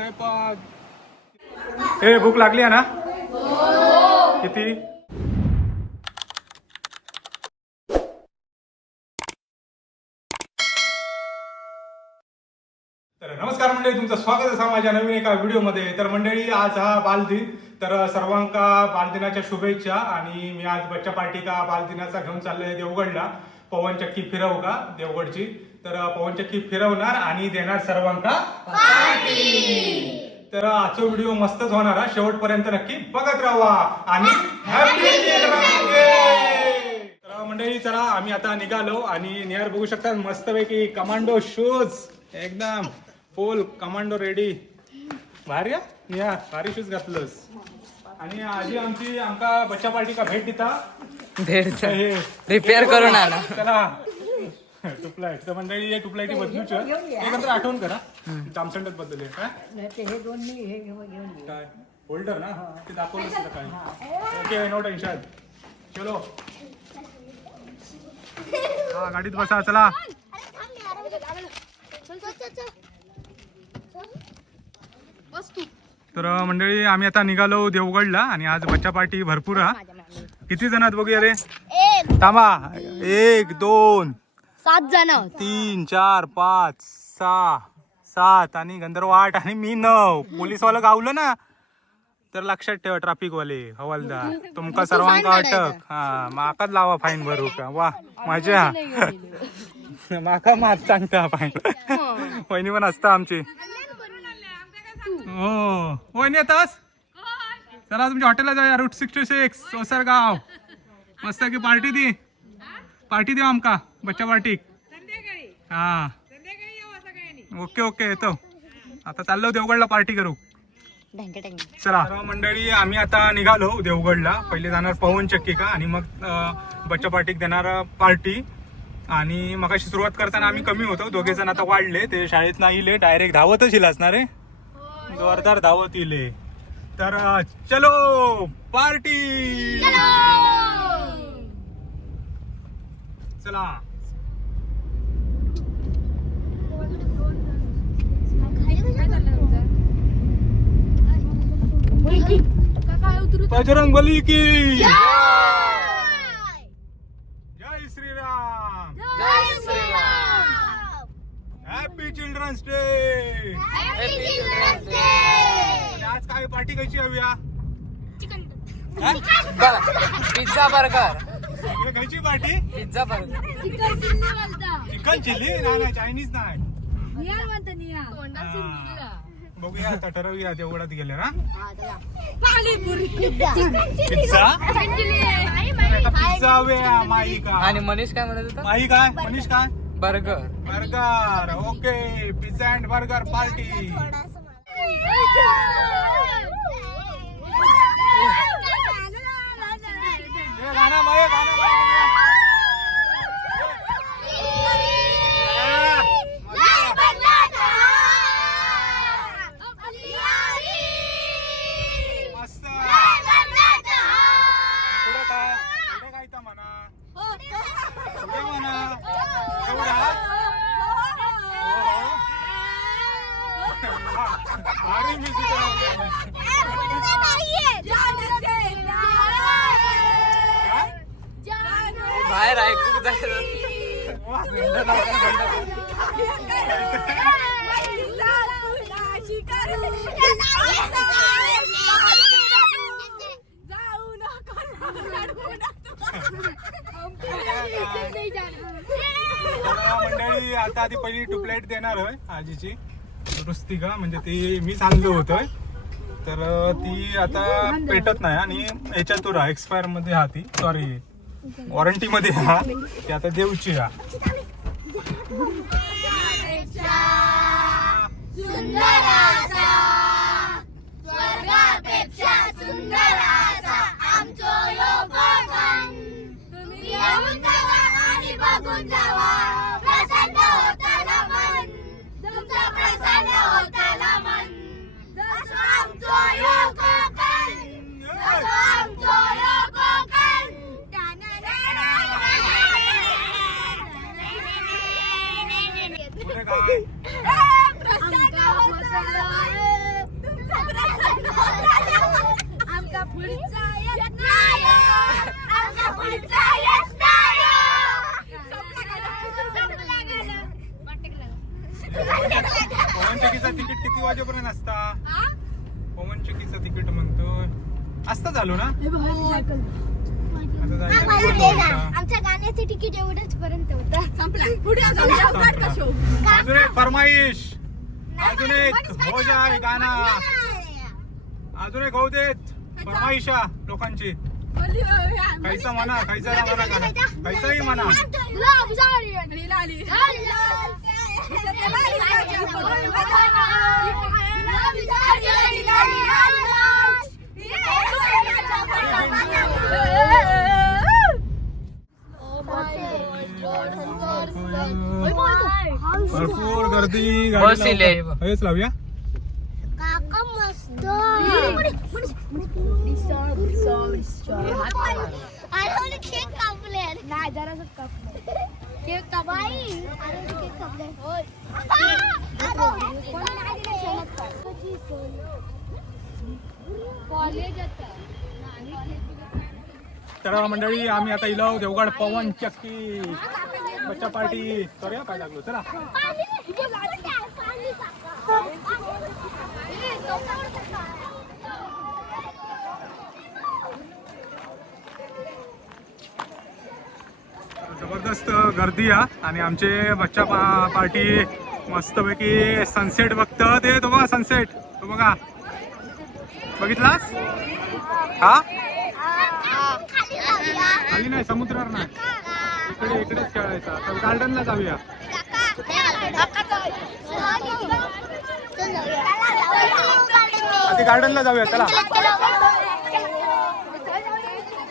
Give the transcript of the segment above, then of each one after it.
काय ए भूक लागली आहे ना? किती? तर नमस्कार मंडळी तुमचं स्वागत आहे माझ्या नवीन एका व्हिडिओमध्ये. तर मंडळी आज हा बालदिन. तर सर्वांका बालदिनाच्या शुभेच्छा आणि मी आज बच्चा पार्टी का बालदिनाचा घेऊन चाललोय देवगडला. पवन चक्की फिरवू का देवगडची. तर पवन चक्की फिरवणार आणि देणार सर्वांका तर आजचा व्हिडिओ मस्तच होणार हा. शेवटपर्यंत नक्की बघत राहा. आणि happy! तर मंडळी चला आम्ही आता निघालो आणि निहार बघू शकता मस्तपैकी कमांडो शूज. एकदम फुल कमांडो रेडी भारी? निहार भारी शूज घातलंस. आणि आजी आमची आमका बच्चा पार्टी का भेट दिता? भेट हे रिपेअर करून आणा. चला. टुपलाईट तर मंडळी हे टुपलाईटी बदलूच एकत्र आठवण करा. जामसंडच बदलले काय? हे दोन मी हे घेऊन घेऊन ये. काय? होल्डर ना? ते दाखवलं असतं काय ओके नो टेन्शन चलो. हा गाडीत बसा चला. तर मंडळी आम्ही आता निघालो देवगडला आणि आज बच्चा पार्टी भरपूर हा. किती जण आहेत बघूया रे? थांबा. एक दोन. सात जण तीन चार पाच सहा सात आणि गंधर्व आठ आणि मी नऊ. पोलीसवाला गावलं ना? तर लक्षात ठेवा ट्रॅफिक वाले हवालदार. तुमका सर्वांका अटक. हा माकाच लावा फाईन भरू का वा मजा. माका मार सांगता फाईन वहिनी पण असता आमची. हो. वहिनी येतास? चला तुमच्या हॉटेलला जाऊया. रूट सिक्स्टी सिक्स सोसरगाव मस्त की पार्टी दी. पार्टी देऊ आमका बच्चा पार्टी. हा. ओके ओके येतो. आता चाललो देवगडला पार्टी करू. चला. मंडळी आम्ही आता निघालो देवगडला. पहिले जाणार पवन चक्की का आणि मग बच्चा पार्टीक देणार पार्टी. आणि मग अशी सुरुवात करताना आम्ही कमी होतो. दोघे जण आता वाढले. ते शाळेत नाही इले. डायरेक्ट धावतच येईल असणार आहे. जोरदार धावत इले. तर चलो पार्टी! चला. बजरंग बली की. जय. श्रीराम. हॅपी चिल्ड्रन्स डे आज काय पार्टी कशी हवी पिझ्झा बर्गर घ्यायची party? Pizza burger chicken chilli नाही नाही चायनीज नाही. हा. बघूया आता ठरवूया देवगडात गेले ना पिझ्झा? पिझ्झा? वे माई का? आणि मनीष काय म्हणत होता? माई काय? मनीष काय? Burger. Burger okay. Pizza and burger party. गाणं बाई, गाणं बाई, बघूया. मस्त पुढं काय पुढं काय तर म्हणा पुढे म्हणा एवढा भारी music लावलंय. काय? बाहेर ऐकू जायचं वा. तर मंडळी आता आधी पहिली ट्यूबलाईट देणार होय आजीची. दुरुस्ती का? म्हणजे ती मी सांगलो होतोय तर ती आता पेटत नाही आणि याच्यातून हा एक्सपायरमध्ये हा ती. सॉरी वॉरंटी मध्ये हा. ती आता देऊची हा. आमचो बघून जावा प्रसन्न होताला मन तुमचं प्रसन्न होताला मन जसं आमचो योगोगण जसं आमचो योगोगण पुढे काय प्रसन्न होताला जास्त झालो ना आता जायचं आम्हाला दोन दे ना. वाजता. गाण्याचे तिकीट एवढंच पर्यंत होतं संपला पुढे जाऊ संपला. का शो अजून एक फरमाईश अजून एक हो जाय गाणा अजून एक होऊ देत फरमाईशा लोकांची खायचं म्हणा खायचं ना म्हणा गाणं खायचंही म्हणा लीला आली भरपूर गर्दी बस गाडी इले. हेच लावूया काका मस्त। अरे केक कापले नाही जरासच कापले केक कापाई अरे केक कापले होय तर मंडळी आम्ही आता इलो देवगड पवन चक्की बच्चा पार्टी करूया काय लागलो. चला. जबरदस्त गर्दी आ आणि आमचे बच्चा पा पार्टी मस्तपैकी सनसेट बघतं. ते तो बघा सनसेट तो बघा. बघितलास? हा? खाली नाही समुद्रावर नाही. इकडे इकडेच खेळायचा. तर गार्डनला जाऊया. आधी गार्डनला जाऊया चला.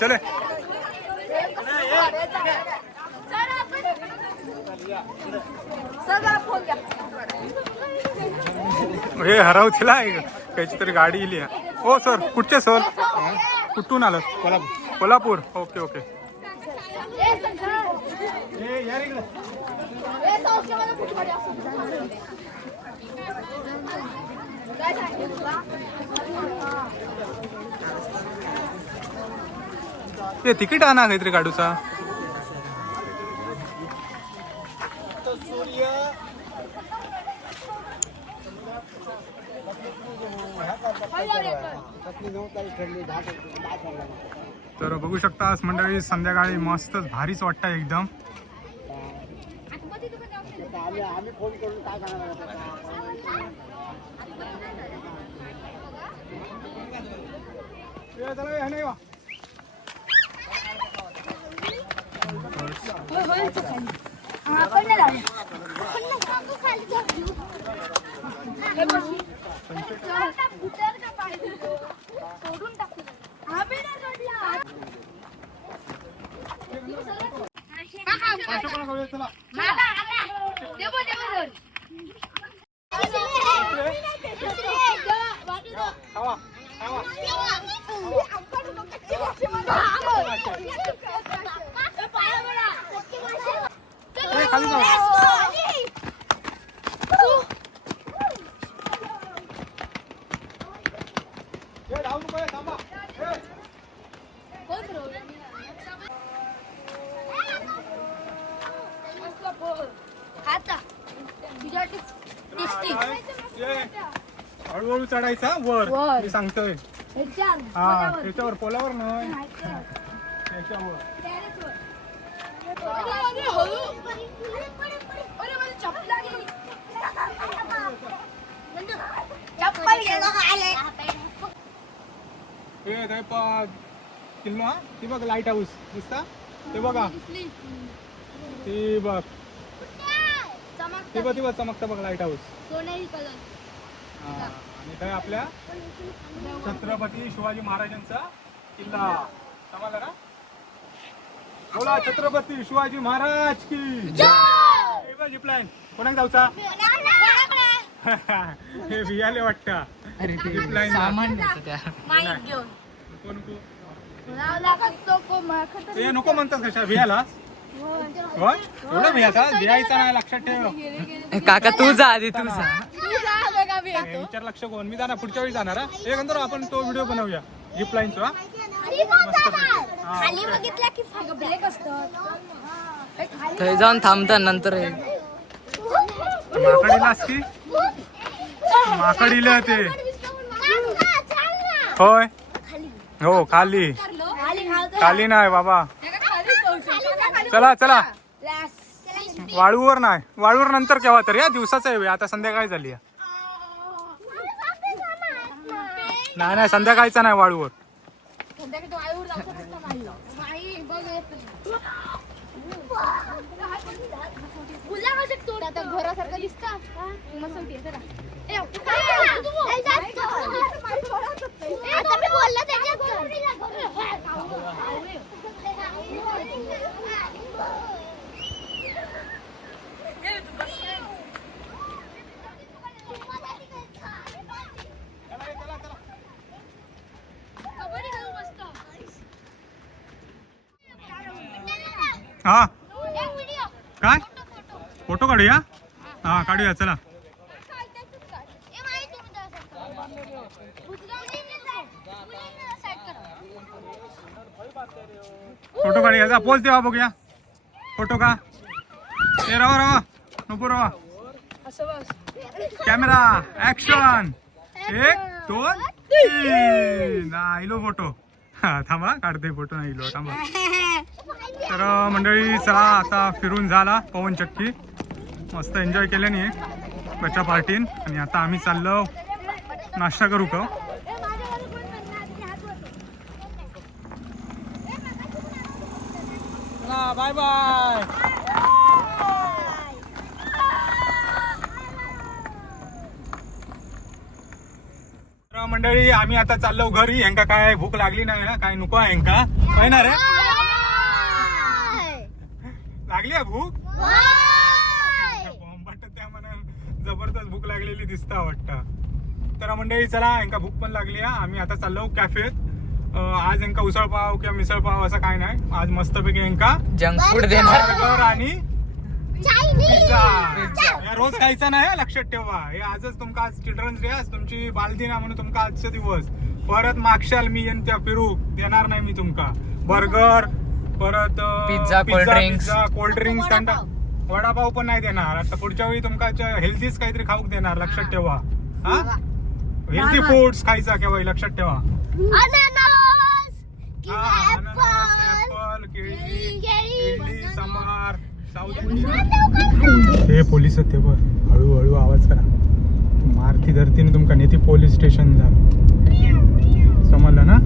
चले. हे हरवतीला काहीची तरी गाडी इली हो सर कुठचे सर? कुठून आलं कोल्हापूर. कोल्हापूर. Okay okay. ते तिकीट आणा काहीतरी काढूचा तर बघू शकता मंडळी संध्याकाळी मस्तच भारीच वाटतं एकदम. सोडून चला, चला. खावा, खावा. ए, खाली जाऊ. ए, धावू नको, ए, थांबा. ए. ये. हळूहळू वर. मी सांगतोय. हा त्याच्यावर पोलावर नाही. त्याच्यावर चप्पल गेलो आले हे ते प- किल्लो हा? ती बघ लाइट हाऊस दिसता? ते बघा. ती बघ. ती बघ ती बघ चमकता बघ लाइट हाऊस सोनेरी कलर हा. आणि काय आपल्या छत्रपती शिवाजी महाराजांचा किल्ला. समजला ना बोला छत्रपती शिवाजी महाराज की हे बघ प्लॅन कोणाक जाऊचा? हे बियाले वाटतं. अरे ते. सामान त्या नको नको ते नको म्हणतात कशा भियाला होय? एवढं भियाचा भियायचा नाही लक्षात ठेव. काका तू जा आधी तू जा. हे विचार लक्ष कोण मी जाणार पुढच्या वेळी जाणार हा. एक नंतर आपण तो व्हिडिओ बनवूया. जिप लाईनचा खाली बघितला की ब्रेक असतो. थंय जाऊन थांबता नंतर हे. माकडीलास की माकडीला ते. होय. हो खाली. खाली नाही बाबा. चला चला. वाळूवर नाही. वाळूवर नंतर केव्हा तर या दिवसाचा आहे. वेळ आता संध्याकाळी झाली आहे. नाही नाही संध्याकाळचा नाही वाळूवर. संध्याकाळी तो आईवर जाऊ शकत नाही. बाई, बघ येत. फुलं कशी तोड आता घरासारखं दिसतं मस्त चला ए, आता मी बोललो त्याच्यात हा. काय? फोटो काढूया? हा काढूया चला. फोटो काढूया जा पोच देवा बघूया. फोटो का? ए राहा राहा नको राहा कॅमेरा ऍक्शन एक दोन तीन. हा, इलो फोटो. हा थांबा काढते फोटो नाही इलो थांबा. तर मंडळी चला आता फिरून झाला पवन चक्की. मस्त एन्जॉय केले नाही बच्चा पार्टीन. आणि आता आम्ही चाललो नाश्ता करू का? बाय बाय तर मंडळी आम्ही आता चाललो घरी. यांका काय भूक लागली नाही ना? काय नको आहे यांका? काय ना रे? आहे भूक बॉम्बाट त्या मनात जबरदस्त भूक लागलेली दिसता वाटतं. तर मंडळी चला यांका भूक पण लागली आहे आम्ही आता चाललो कॅफेत. आज यांका उसळ पाव किंवा मिसळ पाव असं काय नाही. आज मस्तपैकी यांका जंक फूड देणार. बर्गर आणि रोज खायचा नाही लक्षात ठेवा. हे आजच तुमका आज चिल्ड्रन्स डे आज तुमची बालदिना म्हणून तुमका आजचा दिवस. परत मागशाल मी येईन त्या फिरू देणार नाही मी तुमका. बर्गर परत pizza, cold drinks. Cold drinks थंड वडापाव. पण नाही देणार. आता पुढच्या वेळी तुमका हेल्दीच काहीतरी खाऊक देणार लक्षात ठेवा. हा? हेल्दी फूड्स खायचा केव्हा लक्षात ठेवा. अननस हा, अननस, ऍपल केळी इडली सांबार साऊथ इंडियन हे पोलीस आहेत ते बघ. हळूहळू आवाज करा. मारती धरतीने तुमका नेती पोलीस स्टेशन जा समजलं ना?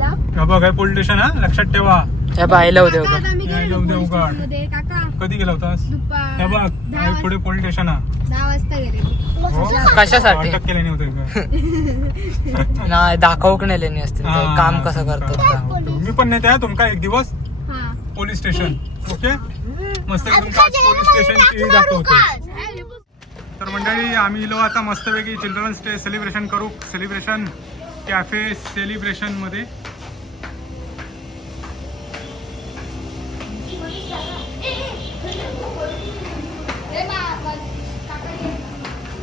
हा बघ हे पोलीस स्टेशन हा? लक्षात ठेवा. त्या बाईला उद्या काका, आता आम्ही या, गेलो येऊ दे पोलीस उगाच. स्टेशनमध्ये. काका. कधी गेला होतास? दुपार हे बघ दहा पुढे पोलीस स्टेशन हा. दहा वाजता गेले हो? कशासाठी? अटक केल्याने होते नाही दाखवूक नेले नाही असतील ते. हा, काम कसं करतो मी पण नेते हा तुमका एक दिवस. हा. पोलीस स्टेशन ओके मस्त तुमका पोलीस स्टेशनची दाखवतो तर मंडळी आम्ही इलो आता मस्तपैकी चिल्ड्रन्स डे सेलिब्रेशन करू. सेलिब्रेशन कॅफे सेलिब्रेशनमध्ये.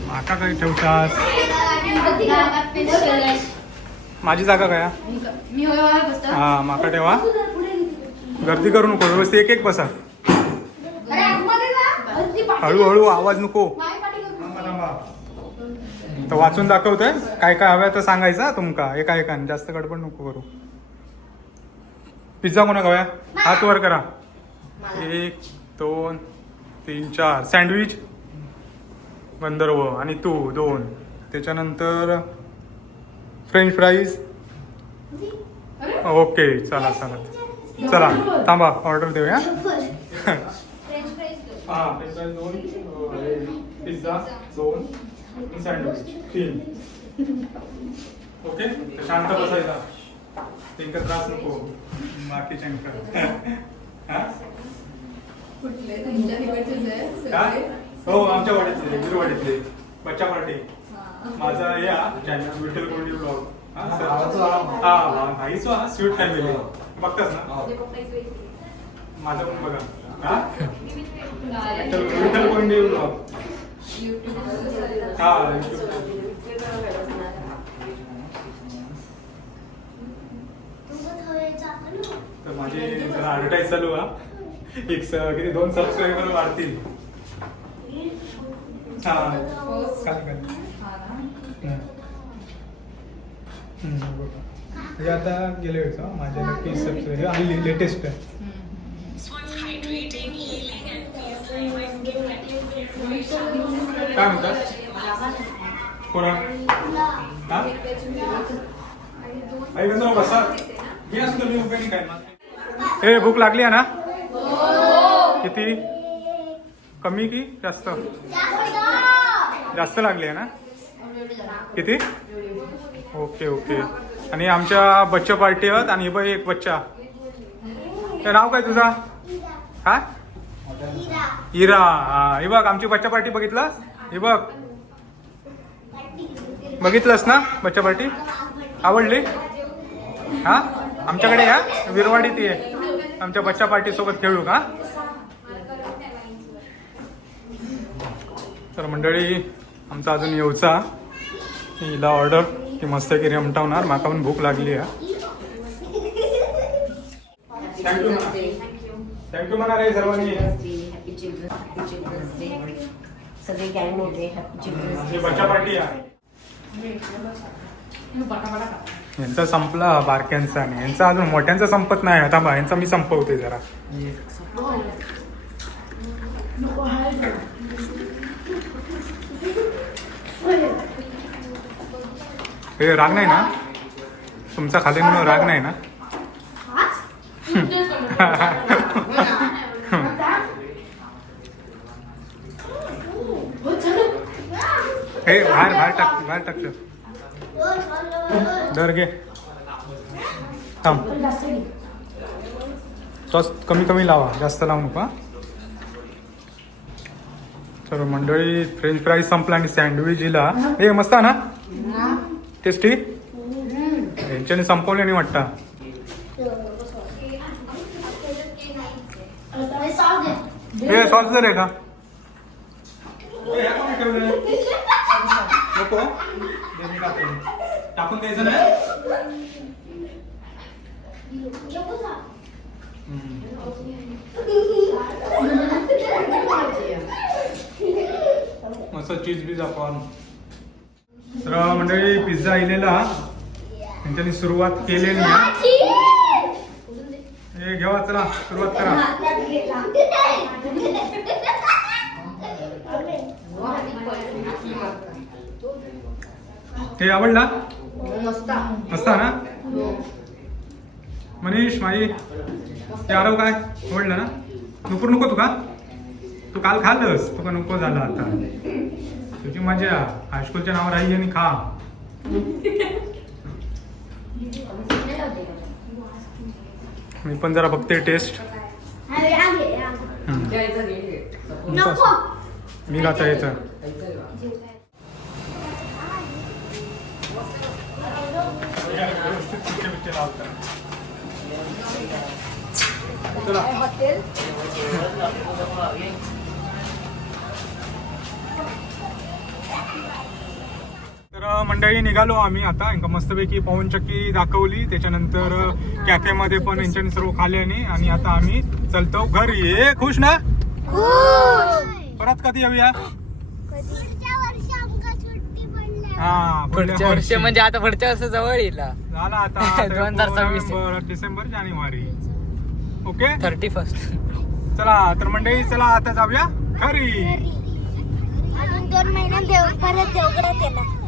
माका काही ठेवतात. माझी जागा काय? हा? हा माका ठेवा. गर्दी करू नको व्यवस्थित एक एक बसा. हळूहळू आवाज नको नाही पाठी करू. थांबा, थांबा. तर वाचून दाखवतोय. काय काय हव्या तर सांगायचं तुमका. एका एकान. जास्त गडबड नको करू. पिझ्झा कोणा हव्या हात वर करा. एक दोन तीन चार. सँडविच गंधर्व. आणि तू दोन. त्याच्यानंतर फ्रेंच फ्राईज ओके चला चला. चला थांबा. ऑर्डर देऊया. हा पिझ्झा दोन. ओके शांत बसायचा त्यांका त्रास नको. बाकीच्यांका हा? हो आमच्या वाडीतले गिरवाडीतले बच्चा पार्टी. माझा हे हा चॅनल विठ्ठल कोंडी ब्लॉग हा सर? हा. स्वीट फॅमिली बघतास ना? माझं पण बघा. हा? विठ्ठल विठ्ठल कोंडी ब्लॉग हा तर माझे जरा चालू हा एक स- किती दोन सबस्क्रायबर वाढतील हा खाली खाली हे आता गेल्या वेळेस माझ्या नक्की हे आली लेटेस्ट आहे काय म्हणतात? कोणा हा? बसा. मी उभे काय ए भूक लागली आहे ना? किती? कमी की जास्त? जास्त लागली आहे ना? किती? Okay okay. आणि आमच्या बच्चा पार्टी आहेत आणि बघ एक बच्चा. ते नाव काय तुझा? हा? हिरा हा हे बघ आमची बच्चा पार्टी बघितला? हे बघ. बघितलंस ना बच्चा पार्टी? आवडली? हा? आमच्याकडे या. विरवाडीत ये आमच्या बच्चा पार्टी सोबत खेळू का? तर मंडळी आमचा अजून येऊचा. हिला ऑर्डर की मस्त की रमटावणार. माका पण भूक लागली आहे थँक्यू म्हणा रे सर्वांनी happy children happy children's day सगळे गँग होते हॅपी चिल्ड्रन्स आमची बच्चा पार्टी आहे. यांचा संपला बारक्यांचा आणि यांचा अजून मोठ्यांचा संपत नाही. आता बा यांचा मी संपवते जरा. हे राग नाही ना? तुमचा खाली म्हणून राग नाही ना? हे बाहेर बाहेर टाक बाहेर टाकलं दर घे. थांब. सॉस कमी कमी लावा. जास्त लावू नका तर मंडळी फ्रेंच फ्राईज संपला आणि सँडविच दिला. हे मस्त आहे ना? टेस्टी यांच्याने संपवले नाही वाटतं. हे सॉस जर आहे का? नको. टाकून द्यायचं नाही? मस्त चीज बीज आपण. तर मंडळी पिझ्झा इलेला त्यांच्यानी सुरुवात केलेली आहे. हे घेवा चला सुरुवात करा. हे आवडला? मस्त. आहे ना? मनीष माई ते आरव काय? आवडलं ना? नुपूर नको तुका तू काल खाल्लंस. तुका नको झालं आता? तुझी मजा. हायस्कूलच्या नावावर आई आणि खा. मी पण जरा बघते टेस्ट मी गाता यायचं तर मंडळी निघालो आम्ही आता. यांका मस्तपैकी पाऊन चक्की दाखवली. त्याच्यानंतर कॅफेमध्ये पण यांच्यानी सर्व खाल्याने आणि आता आम्ही चलतो घरी. हे खुश ना? परत कधी येऊया? पुढच्या वर्षी आमका सुट्टी पडल्या. हा पुढच्या वर्षी म्हणजे आता पुढच्या वर्ष जवळ येईल. झाला आता दोन हजार सव्वीस. नोव्हेंबर, डिसेंबर जानेवारी. ओके? Thirty first. चला तर मंडळी चला आता जाऊया घरी. अजून दोन महिन्यात देव परत देवगडात येणार